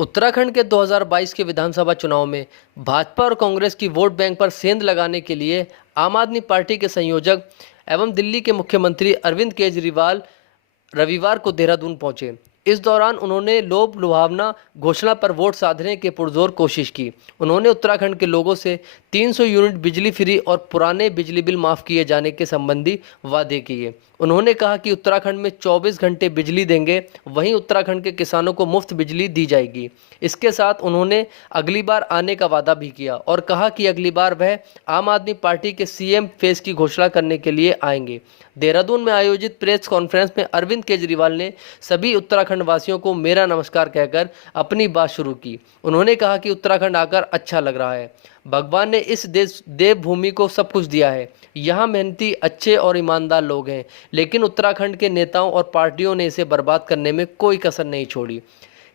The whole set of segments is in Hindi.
उत्तराखंड के 2022 के विधानसभा चुनाव में भाजपा और कांग्रेस की वोट बैंक पर सेंध लगाने के लिए आम आदमी पार्टी के संयोजक एवं दिल्ली के मुख्यमंत्री अरविंद केजरीवाल रविवार को देहरादून पहुंचे। इस दौरान उन्होंने लोभ लुभावना घोषणा पर वोट साधने की पुरजोर कोशिश की। उन्होंने उत्तराखंड के लोगों से 300 यूनिट बिजली फ्री और पुराने बिजली बिल माफ़ किए जाने के संबंधी वादे किए। उन्होंने कहा कि उत्तराखंड में 24 घंटे बिजली देंगे, वहीं उत्तराखंड के किसानों को मुफ्त बिजली दी जाएगी। इसके साथ उन्होंने अगली बार आने का वादा भी किया और कहा कि अगली बार वह आम आदमी पार्टी के सीएम फेस की घोषणा करने के लिए आएंगे। देहरादून में आयोजित प्रेस कॉन्फ्रेंस में अरविंद केजरीवाल ने सभी उत्तराखंड वासियों को मेरा नमस्कार कहकर अपनी बात शुरू की। उन्होंने कहा कि उत्तराखंड आकर अच्छा लग रहा है। भगवान ने इस देवभूमि को सब कुछ दिया है। यहाँ मेहनती, अच्छे और ईमानदार लोग हैं, लेकिन उत्तराखंड के नेताओं और पार्टियों ने इसे बर्बाद करने में कोई कसर नहीं छोड़ी।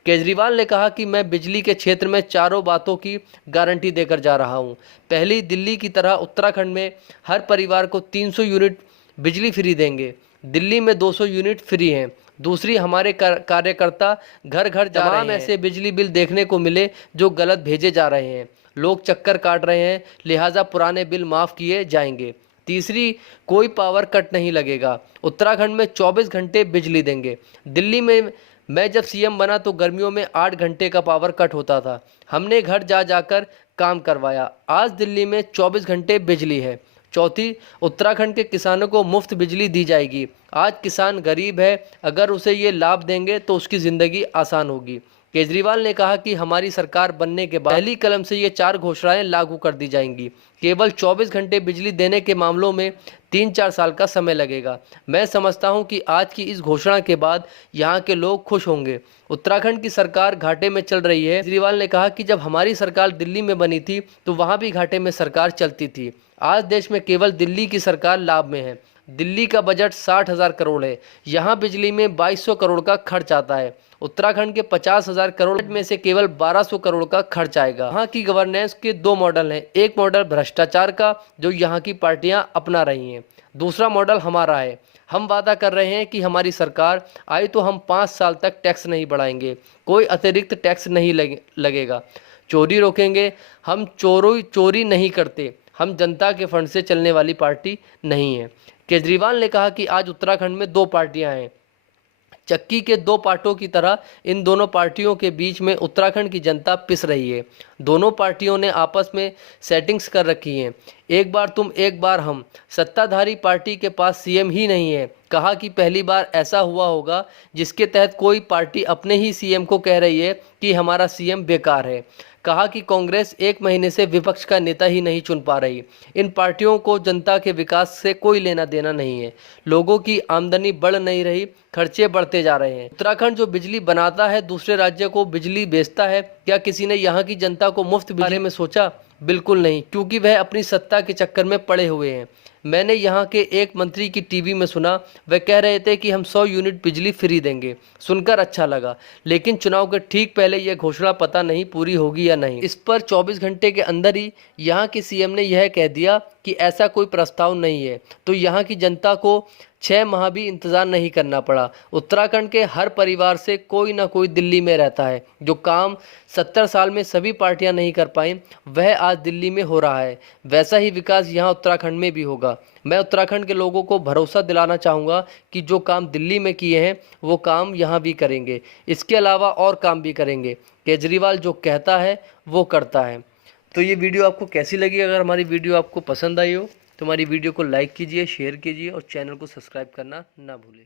केजरीवाल ने कहा कि मैं बिजली के क्षेत्र में चारों बातों की गारंटी देकर जा रहा हूं। पहली, दिल्ली की तरह उत्तराखंड में हर परिवार को 300 यूनिट बिजली फ्री देंगे। दिल्ली में 200 यूनिट फ्री हैं। दूसरी, हमारे कार्यकर्ता घर घर जा रहे हैं। ऐसे बिजली बिल देखने को मिले जो गलत भेजे जा रहे हैं। लोग चक्कर काट रहे हैं, लिहाजा पुराने बिल माफ़ किए जाएंगे। तीसरी, कोई पावर कट नहीं लगेगा। उत्तराखंड में 24 घंटे बिजली देंगे। दिल्ली में मैं जब सीएम बना तो गर्मियों में 8 घंटे का पावर कट होता था। हमने घर जा जाकर काम करवाया। आज दिल्ली में 24 घंटे बिजली है। चौथी, उत्तराखंड के किसानों को मुफ्त बिजली दी जाएगी। आज किसान गरीब है, अगर उसे ये लाभ देंगे तो उसकी ज़िंदगी आसान होगी। केजरीवाल ने कहा कि हमारी सरकार बनने के बाद पहली कलम से ये 4 घोषणाएं लागू कर दी जाएंगी। केवल 24 घंटे बिजली देने के मामलों में 3-4 साल का समय लगेगा। मैं समझता हूं कि आज की इस घोषणा के बाद यहां के लोग खुश होंगे। उत्तराखंड की सरकार घाटे में चल रही है। केजरीवाल ने कहा कि जब हमारी सरकार दिल्ली में बनी थी तो वहाँ भी घाटे में सरकार चलती थी। आज देश में केवल दिल्ली की सरकार लाभ में है। दिल्ली का बजट 60,000 करोड़ है। यहाँ बिजली में 2200 करोड़ का खर्च आता है। उत्तराखंड के 50,000 करोड़ में से केवल 1200 करोड़ का खर्च आएगा। यहाँ की गवर्नेंस के 2 मॉडल हैं। एक मॉडल भ्रष्टाचार का, जो यहाँ की पार्टियां अपना रही हैं। दूसरा मॉडल हमारा है। हम वादा कर रहे हैं कि हमारी सरकार आई तो हम 5 साल तक टैक्स नहीं बढ़ाएंगे, कोई अतिरिक्त टैक्स नहीं लगेगा, चोरी रोकेंगे। हम चोरी नहीं करते। हम जनता के फंड से चलने वाली पार्टी नहीं है। केजरीवाल ने कहा कि आज उत्तराखंड में 2 पार्टियां हैं। चक्की के 2 पार्टों की तरह इन दोनों पार्टियों के बीच में उत्तराखंड की जनता पिस रही है। दोनों पार्टियों ने आपस में सेटिंग्स कर रखी हैं। एक बार तुम, एक बार हम। सत्ताधारी पार्टी के पास सीएम ही नहीं है। कहा कि पहली बार ऐसा हुआ होगा जिसके तहत कोई पार्टी अपने ही सीएम को कह रही है कि हमारा सीएम बेकार है। कहा कि कांग्रेस 1 महीने से विपक्ष का नेता ही नहीं चुन पा रही। इन पार्टियों को जनता के विकास से कोई लेना देना नहीं है। लोगों की आमदनी बढ़ नहीं रही, खर्चे बढ़ते जा रहे हैं। उत्तराखंड जो बिजली बनाता है, दूसरे राज्य को बिजली बेचता है। क्या किसी ने यहाँ की जनता को मुफ्त बिजली में सोचा? बिल्कुल नहीं, क्योंकि वह अपनी सत्ता के चक्कर में पड़े हुए हैं। मैंने यहाँ के एक मंत्री की टीवी में सुना, वह कह रहे थे कि हम 100 यूनिट बिजली फ्री देंगे। सुनकर अच्छा लगा, लेकिन चुनाव के ठीक पहले यह घोषणा पता नहीं पूरी होगी या नहीं। इस पर 24 घंटे के अंदर ही यहाँ के सीएम ने यह कह दिया कि ऐसा कोई प्रस्ताव नहीं है, तो यहाँ की जनता को 6 माह भी इंतज़ार नहीं करना पड़ा। उत्तराखंड के हर परिवार से कोई ना कोई दिल्ली में रहता है। जो काम 70 साल में सभी पार्टियां नहीं कर पाई, वह आज दिल्ली में हो रहा है। वैसा ही विकास यहाँ उत्तराखंड में भी होगा। मैं उत्तराखंड के लोगों को भरोसा दिलाना चाहूँगा कि जो काम दिल्ली में किए हैं वो काम यहाँ भी करेंगे। इसके अलावा और काम भी करेंगे। केजरीवाल जो कहता है वो करता है। तो ये वीडियो आपको कैसी लगी? अगर हमारी वीडियो आपको पसंद आई हो तो हमारी वीडियो को लाइक कीजिए, शेयर कीजिए और चैनल को सब्सक्राइब करना ना भूलें।